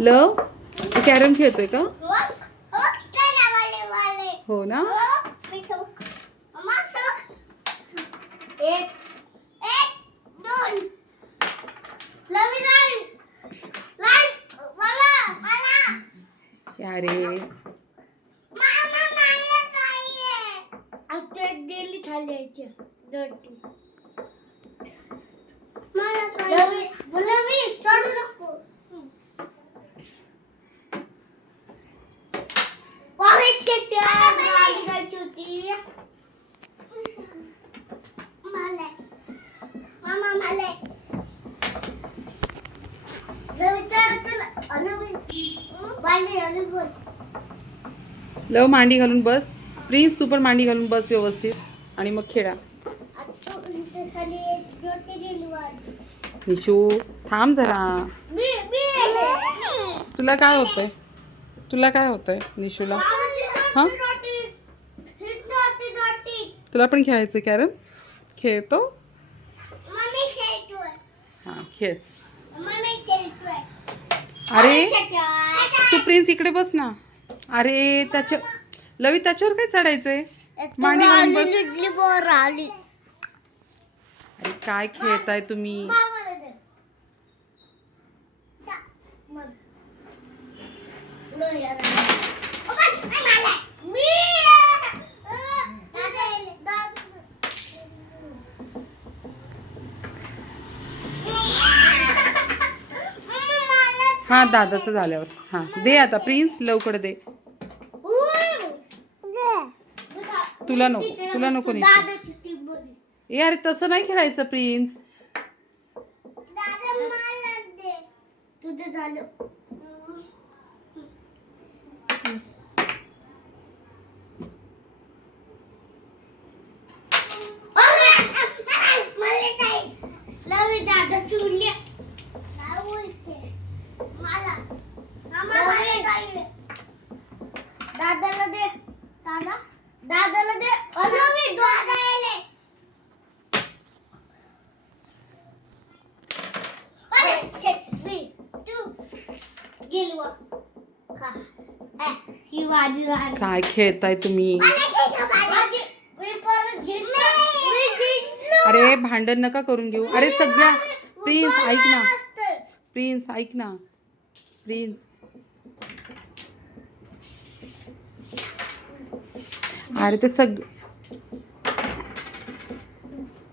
लव carrom खेळतोय का हो, हो, चला, वाले, वाले. हो ना खाली मी सोक. लवी मांडी घालून बस. प्रिन्स तू पण मांडी घालून बस व्यवस्थित. आणि मग खेळा. निशू थांब जरा. तुला काय होतंय? तुला काय होतंय निशूला? हा? तुला पण खेळायचं कॅरम? खेळतो? हां खेळ. अरे. तू प्रिन्स इकडे बस ना. अरे त्याच्या लवी त्याच्यावर काय चढायचंय? मांडी घालून बस. अरे काय खेळताय तुम्ही? मामाला हां दादाचं झाल्यावर. हां दे आता प्रिन्स लवकर दे. तुला नको, तुला नको नाही ए अरे तसं नाही खेळायचं प्रिन्स. तुझं झालं लवी दादा चुरल्या काय बोलते मला आम्हाला काय दादाला दे. दादा? दादाला दे. दादा आले. काय खेळताय तुम्ही? अरे भांडण नका करून घेऊ. अरे सगळ्या प्रिन्स ऐक ना. प्रिन्स ऐक ना. प्रिन्स आणि ते सग